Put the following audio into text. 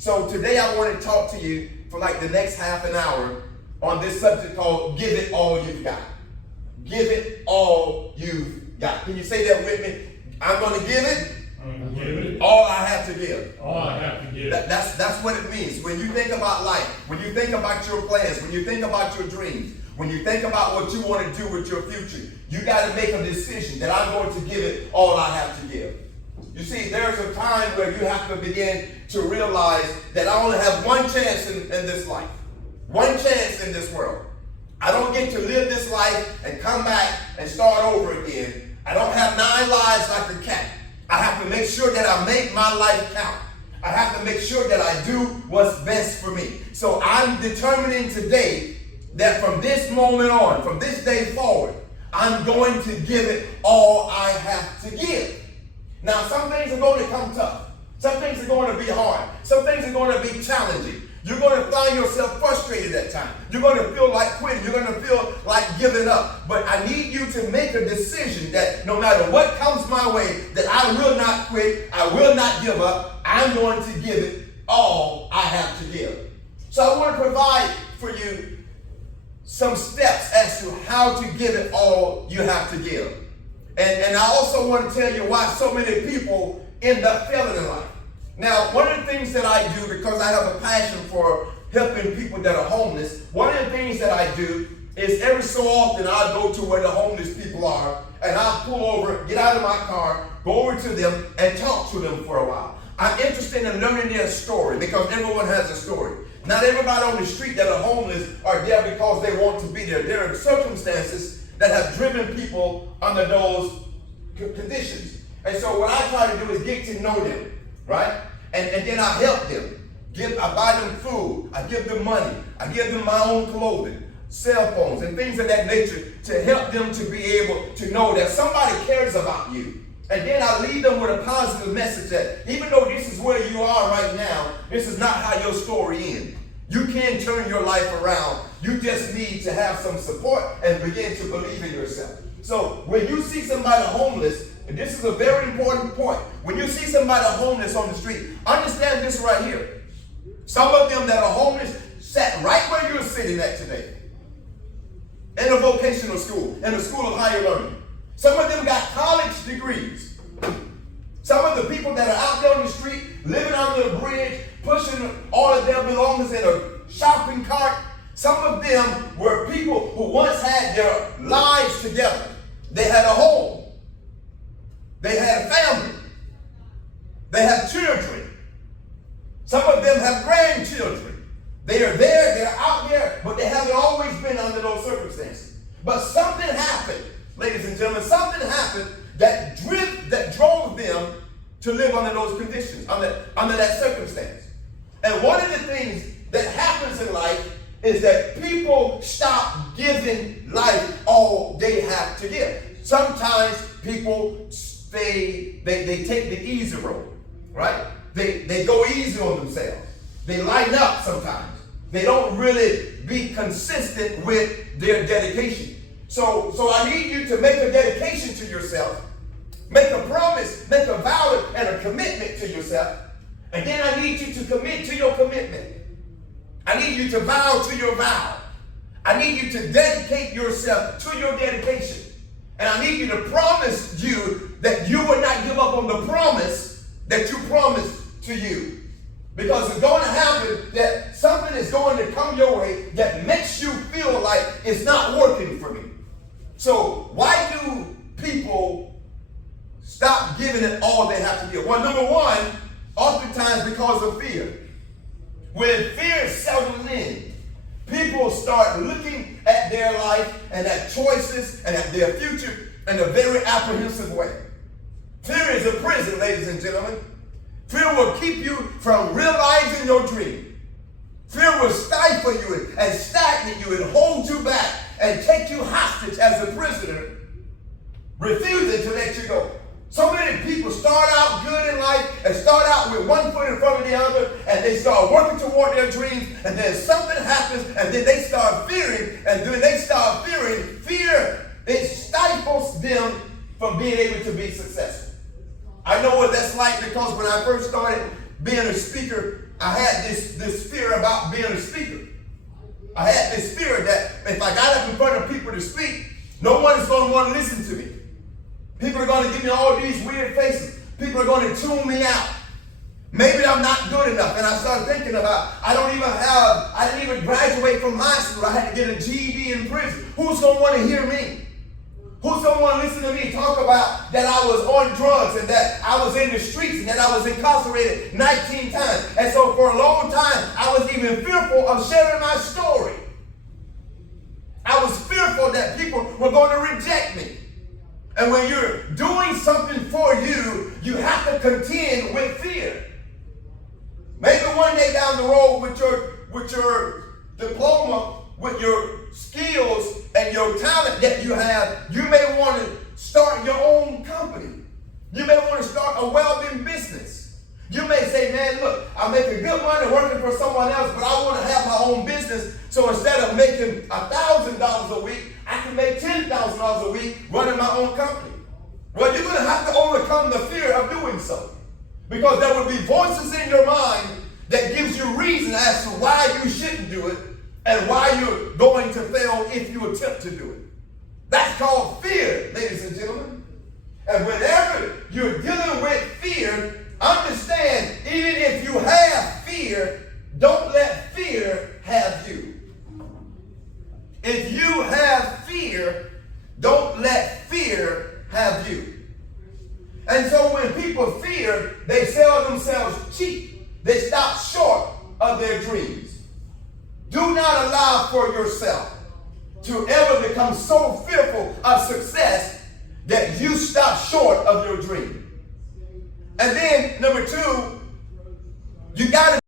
So today I want to talk to you for like the next half an hour on this subject called Give It All You've Got. Give it all you've got. Can you say that with me? I'm going to give it. Give it all I have to give. all I have to give. That's what it means. When you think about life, when you think about your plans, when you think about your dreams, when you think about what you want to do with your future, you got to make a decision that I'm going to give it all I have to give. You see, there's a time where you have to begin to realize that I only have one chance in this life. One chance in this world. I don't get to live this life and come back and start over again. I don't have 9 lives like a cat. I have to make sure that I make my life count. I have to make sure that I do what's best for me. So I'm determining today that from this moment on, from this day forward, I'm going to give it all I have to give. Now, some things are going to come tough. Some things are going to be hard. Some things are going to be challenging. You're going to find yourself frustrated at times. You're going to feel like quitting. You're going to feel like giving up. But I need you to make a decision that no matter what comes my way, that I will not quit. I will not give up. I'm going to give it all I have to give. So I want to provide for you some steps as to how to give it all you have to give. And I also want to tell you why so many people end up failing in life. Now, one of the things that I do, because I have a passion for helping people that are homeless, one of the things that I do is every so often I'll go to where the homeless people are, and I'll pull over, get out of my car, go over to them, and talk to them for a while. I'm interested in learning their story, because everyone has a story. Not everybody on the street that are homeless are there because they want to be there. There are circumstances that have driven people under those conditions. And so what I try to do is get to know them, right? And then I help them. I buy them food. I give them money. I give them my own clothing, cell phones, and things of that nature to help them to be able to know that somebody cares about you. And then I leave them with a positive message that even though this is where you are right now, this is not how your story ends. You can turn your life around. You just need to have some support and begin to believe in yourself. So when you see somebody homeless, and this is a very important point, when you see somebody homeless on the street, understand this right here. Some of them that are homeless sat right where you're sitting at today. In a vocational school, in a school of higher learning. Some of them got college degrees. Some of the people that are out there on the street, living under a bridge, pushing all of their belongings in a shopping cart, some of them were people who once had their lives together. They had a home. They had a family. They have children. Some of them have grandchildren. They are there, they're out there, but they haven't always been under those circumstances. But something happened, ladies and gentlemen, something happened that drove them to live under those conditions, under that circumstance. And one of the things that happens in life is that people stop giving life all they have to give. Sometimes people they take the easy road, right? They go easy on themselves. They lighten up sometimes. They don't really be consistent with their dedication. So I need you to make a dedication to yourself, make a promise, make a vow and a commitment to yourself. And then I need you to commit to your commitment. I need you to vow to your vow. I need you to dedicate yourself to your dedication. And I need you to promise you that you will not give up on the promise that you promised to you. Because it's going to happen that something is going to come your way that makes you feel like it's not working for me. So why do people stop giving it all they have to give? Well, number one, oftentimes because of fear. When fear settles in, people start looking at their life and at choices and at their future in a very apprehensive way. Fear is a prison, ladies and gentlemen. Fear will keep you from realizing your dream. Fear will stifle you and stagnate you and hold you back and take you hostage as a prisoner, refusing to let you go. So many people start out good in life and start out with one foot in front of the other, and they start working toward their dreams, and then something happens, and then they start fearing, and when they start fearing, fear, it stifles them from being able to be successful. I know what that's like because when I first started being a speaker, I had this fear about being a speaker. I had this fear that if I got up in front of people to speak, no one is going to want to listen to me. People are going to give me all these weird faces. People are going to tune me out. Maybe I'm not good enough. And I started thinking about, I didn't even graduate from high school. I had to get a GED in prison. Who's going to want to hear me? Who's going to want to listen to me talk about that I was on drugs and that I was in the streets and that I was incarcerated 19 times. And so for a long time, I was even fearful of sharing my story. I was fearful that people were going to reject me. And when you're doing something for you, you have to contend with fear. Maybe one day down the road with your diploma, with your skills and your talent that you have, you may want to start your own company. You may want to start a welding business. You may say, man, look, I'm making good money working for someone else, but I want to have my own business. So instead of making $1,000 a week, I can make $10,000 a week running my own company. Well, you're going to have to overcome the fear of doing so. Because there will be voices in your mind that gives you reason as to why you shouldn't do it and why you're going to fail if you attempt to do it. That's called fear, ladies and gentlemen. And whenever you're dealing with fear, understand, even if you have fear, don't let fear have you. If you have fear, don't let fear have you. And so when people fear, they sell themselves cheap. They stop short of their dreams. Do not allow for yourself to ever become so fearful of success that you stop short of your dream. And then, number two, you got to